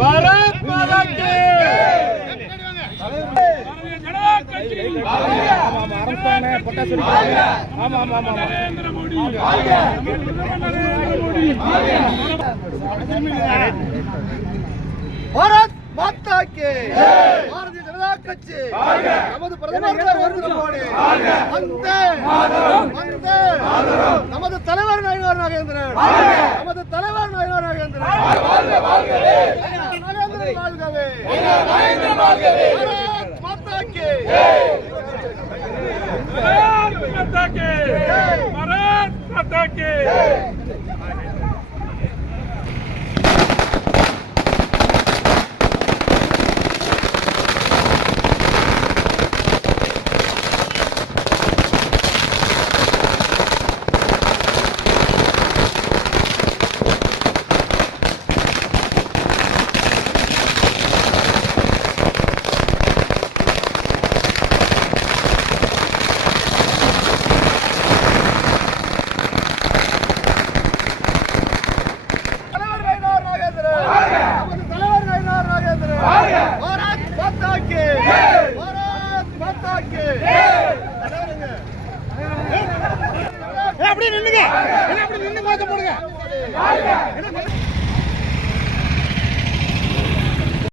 பாரத் மாதா கி பாரத் மாதா கி பாரதிய ஜனதா கட்சி நமது பிரதமர் நரேந்திர மோடி நமது தலைவர் நயினார் நாகேந்திரன் நமது தலைவர் நயினார் நாகேந்திரன் நாகேந்திரன் வாழ்கவே பாரத் மாதா கி பாரத் மாதா கி பாரத் மாதா கி அப்படியே நின்னுங்க, போடுங்க.